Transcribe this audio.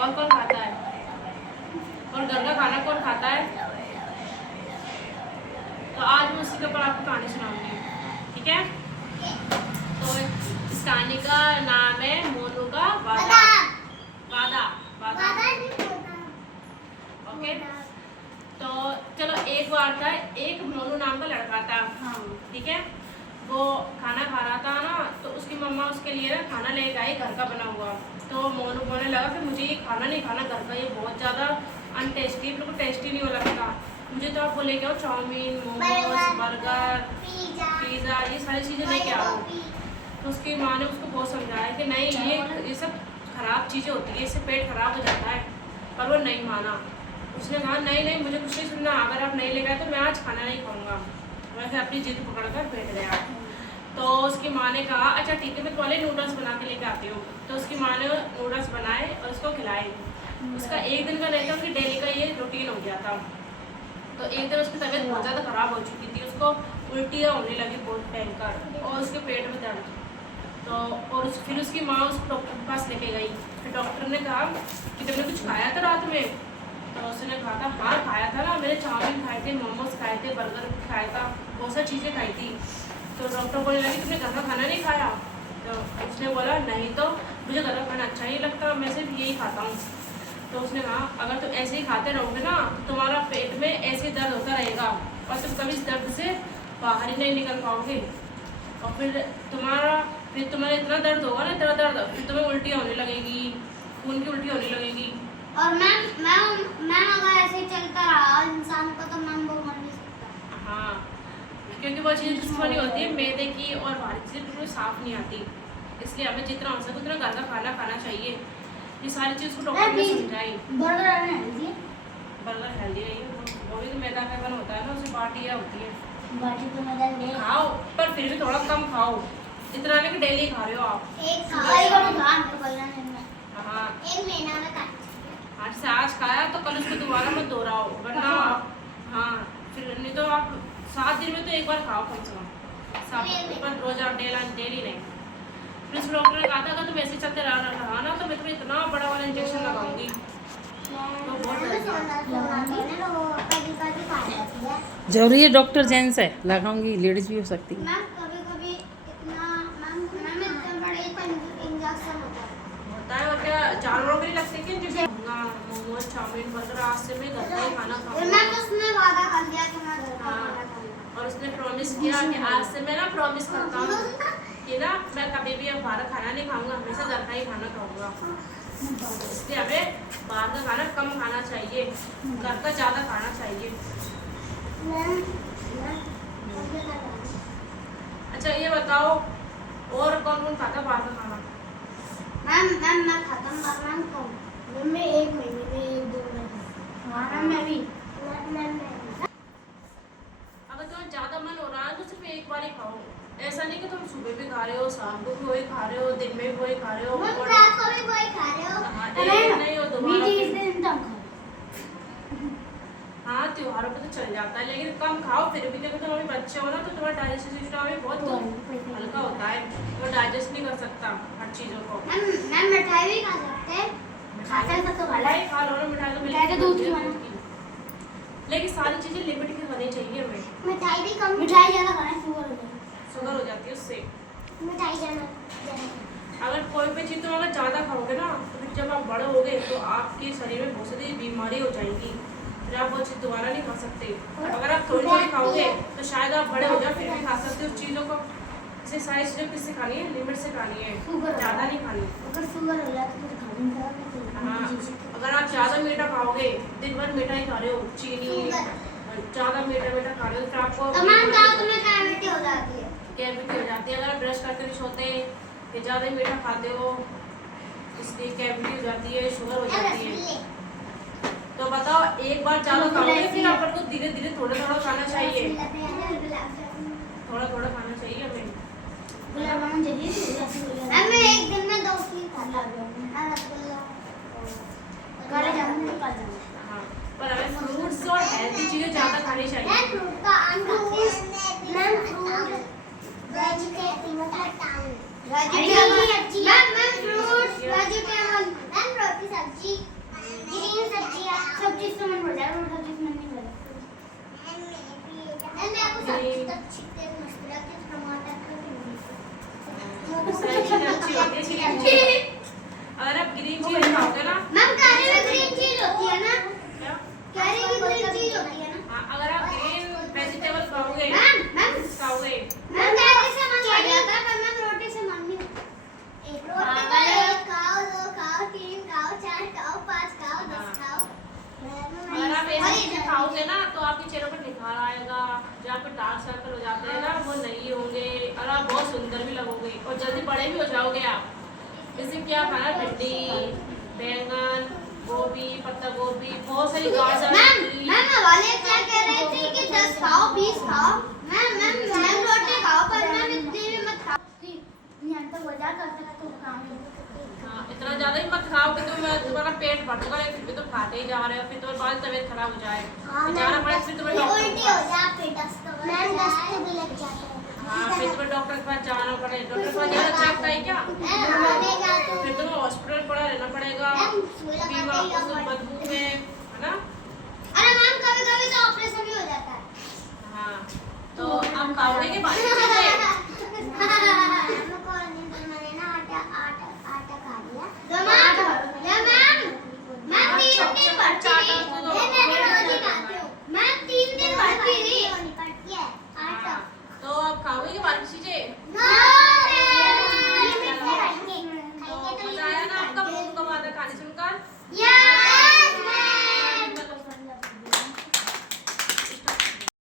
और कौन खाता है? और घर का खाना कौन खाता है? तो आज मैं उसी के ऊपर आपको कहानी सुनाऊंगी, ठीक है? तो इस कहानी का नाम है मोनू का वादा। वादा वादा ओके। तो चलो, एक बार था, एक मोनू नाम का लड़का था, ठीक है? वो खाना खा रहा था ना, तो उसकी मम्मा उसके लिए ना खाना लेके आई, घर का बना हुआ। तो मोनू बोलने लगा कि मुझे ये खाना नहीं खाना घर का, ये बहुत ज़्यादा अनटेस्टी, बिल्कुल टेस्टी नहीं हो लगता, मुझे तो आप वो लेके आओ चाउमीन, मोमोज, बर्गर, पिज़्ज़ा, ये सारी चीज़ें लेके आओ। तो उसकी माँ ने उसको बहुत समझाया कि नहीं, ये सब ख़राब चीज़ें होती है, इससे पेट खराब हो जाता है, पर वो नहीं माना। उसने कहा नहीं नहीं, मुझे कुछ नहीं सुनना, अगर आप नहीं लेकर आए तो मैं आज खाना नहीं खाऊंगा। वैसे अपनी जिद पकड़कर बैठ गया। तो उसकी माँ ने कहा अच्छा ठीक है, मैं तुम्हारे नूडल्स बना के लेके आती हूँ। तो उसकी माँ ने नूडल्स बनाए और उसको खिलाए। उसका एक दिन का नहीं था, उसकी डेली का ये रूटीन हो गया था। तो एक दिन उसकी तबीयत बहुत ज़्यादा ख़राब हो चुकी थी, उसको उल्टियाँ होने लगी बहुत भयंकर, और उसके पेट में दर्द। तो और फिर उसकी माँ उसको डॉक्टर के पास लेके गई। फिर डॉक्टर ने कहा कि तुमने कुछ खाया था रात में? तो उसने कहा था हाँ खाया था ना, मैंने चाउमीन खाए थे, मोमोज खाए थे, बर्गर भी खाया था, बहुत सारी चीज़ें खाई थी। तो डॉक्टर बोलने लगी तुमने घर का खाना नहीं खाया? तो उसने बोला नहीं, तो मुझे घर का खाना अच्छा ही लगता, मैं सिर्फ यही खाता हूँ। तो उसने कहा अगर तुम ऐसे ही खाते रहोगे ना, तो तुम्हारा पेट में ऐसे दर्द होता रहेगा और तुम कभी इस दर्द से बाहर ही नहीं निकल पाओगे। और फिर तुम्हारा इतना दर्द होगा ना, इतना दर्द, फिर तुम्हें उल्टी होने लगेगी, खून की उल्टी होने लगेगी। और मैम अगर ऐसे चलता रहा इंसान को, तो मैम वो मर नहीं सकता। हाँ, क्योंकि वो चीज़ दुश्मनी होती है मैदे की, और बाहरी चीज़ें बिल्कुल साफ़ नहीं आती। इसलिए हमें जितना हो सके उतना घर का खाना खाना चाहिए। ये सारी चीज़ को डॉक्टर ने समझाई। बर्गर हेल्दी है? बर्गर हेल्दी नहीं है, वो भी तो मैदा का बना होता है ना, उसमें बाटियाँ होती है। बाटी तो मैदा नहीं खाओ, पर फिर भी थोड़ा कम खाओ, इतना नहीं कि डेली खा रहे हो आप। एक हाँ, महीना में आज से आज खाया तो कल उसको दोबारा मत दोहराओ, वरना हाँ फिर नहीं तो आप 7 दिन में तो एक बार खाओ कम से कम, 7 दिन रोज आप डेली नहीं। फिर उस डॉक्टर ने कहा था अगर तुम ऐसे चलते रहा ना, तो मैं तुम्हें इतना बड़ा वाला इंजेक्शन लगाऊंगी। तो जरूरी है डॉक्टर जेंट्स है, लगाऊंगी, लेडीज भी हो सकती है। मैम कभी-कभी इतना बड़े इंजेक्शन होता है, और क्या जानवरों के लिए लगते हैं कि इंजेक्शन? मोमोज, चाउमीन, बर्गर, आज से मैं घर का ही खाना खाऊंगा। उसने वादा कर दिया कि मैं घर का खाना खाऊंगा। और उसने प्रॉमिस किया कि आज से मैं ना प्रॉमिस करता हूँ कि ना मैं कभी भी अब बाहर खाना नहीं खाऊंगा, हमेशा घर का ही खाना खाऊंगा। इसलिए हमें बाहर का खाना कम खाना चाहिए, घर का ज़्यादा खाना चाहिए। अच्छा ये बताओ, और कौन कौन खाता बाहर का खाना? मैम मैं खाता हूँ, मैम कम मैं 1 महीने में 1-2 बार। हाँ मैं भी। अगर तुम्हें ज़्यादा मन हो रहा है तो सिर्फ एक बार ही खाओ, ऐसा नहीं कि तुम सुबह भी खा रहे हो, शाम को भी वही खा रहे हो, दिन में भी वही खा रहे हो, रात को भी वही खा रहे हो। नहीं हो दोबारा। हाँ त्योहारों पे तो चल जाता है, लेकिन कम खाओ फिर भी, क्योंकि तुम अभी बच्चे हो ना, तो तुम्हारा डाइजेस्टिव सिस्टम भी बहुत हल्का होता है, तो डाइजेस्ट नहीं कर सकता हर चीज़ों को। मैम मिठाई भी खा सकते हैं, मिठाई खा लो ना, मिठाई तो मिठाई तो दूध की लेकिन सारी चीज़ें लिमिट की खानी चाहिए हमें। मिठाई भी कम, मिठाई ज़्यादा खाना शुगर हो जाती है उससे। मिठाई ज़्यादा। अगर कोई भी चीज़ तुम अगर ज़्यादा खाओगे ना, तो फिर जब आप बड़े होगे तो आपके शरीर में बहुत सारी बीमारी हो जाएगी, फिर आप वो चीज़ दोबारा नहीं खा सकते। अगर आप थोड़ी थोड़ी खाओगे तो शायद आप बड़े हो जाओ फिर भी खा सकते हो उस चीज़ों को। इसे सारी चीज़ें किससे खानी है? लिमिट से खानी है, ज़्यादा नहीं खानी। अगर शुगर हो जाए तो फिर खाने का हाँ, अगर आप ज़्यादा मीठा खाओगे, दिन भर मिठाई खा रहे हो, चीनी ज़्यादा मीठा खा रहे हो, फिर आपको कैविटी हो जाती है। कैविटी हो जाती है। अगर आप ब्रश करके नहीं सोते या ज़्यादा मीठा खाते हो, इसलिए कैविटी हो जाती है, शुगर हो जाती है। तो बताओ, एक बार ज़्यादा खाओगे फिर अपन को धीरे धीरे थोड़ा थोड़ा खाना चाहिए, थोड़ा थोड़ा खाना चाहिए हमें। मैं एक दिन में 2-3 खाता हूँ। हाँ, पर हमें फ्रूट्स और हेल्दी चीज़ें ज़्यादा खानी चाहिए। वेजिटेबल, रोटी सब्जी ऐसी चीजें खाओगे ना तो आपके चेहरे पर निखार आएगा, जो आपके डार्क सर्कल हो जाते हैं ना वो नहीं होंगे और आप बहुत सुंदर भी लगोगे और जल्दी बड़े भी हो जाओगे आप। जैसे क्या खाना, भिंडी, बैंगन, गोभी, पत्ता गोभी, बहुत सारी गाजर। मैम वाले क्या कह रहे थे कि 10 खाओ 20 खाओ। मैम रोटी खाओ पर मैम इतनी भी मत खाओ। यहाँ तो बाजार करते तो काम हाँ, इतना ज्यादा ही मत खाओ कि तुम्हारा पेट भर जाएगा, फिर तो खाते ही जा रहे हो, फिर तुम्हारे बाद तबीयत खराब हो जाए, जाना पड़े फिर तुम्हें डॉक्टर उल्टी हो जाए, मैम दस्त भी लग जाता है। हाँ, फिर तुम्हें डॉक्टर के पास जाना पड़े, डॉक्टर के पास जाना चाहता है क्या? फिर तुम्हें हॉस्पिटल पड़ा रहना पड़ेगा बीमा उस बदबू में, है ना? अरे मैम कभी-कभी तो ऑपरेशन भी हो जाता है। हाँ, तो आप खाओगे के बाद चीजें मैंने ना आटा खा लिया। मैं 3 दिन पढ़ती रही। मैं 3 दिन पढ़ती रही। हाँ, तो आप खाओगे के बाद चीजें? No! तो मजा आया ना आपका मुंह का खाने सुनकर? Yeah!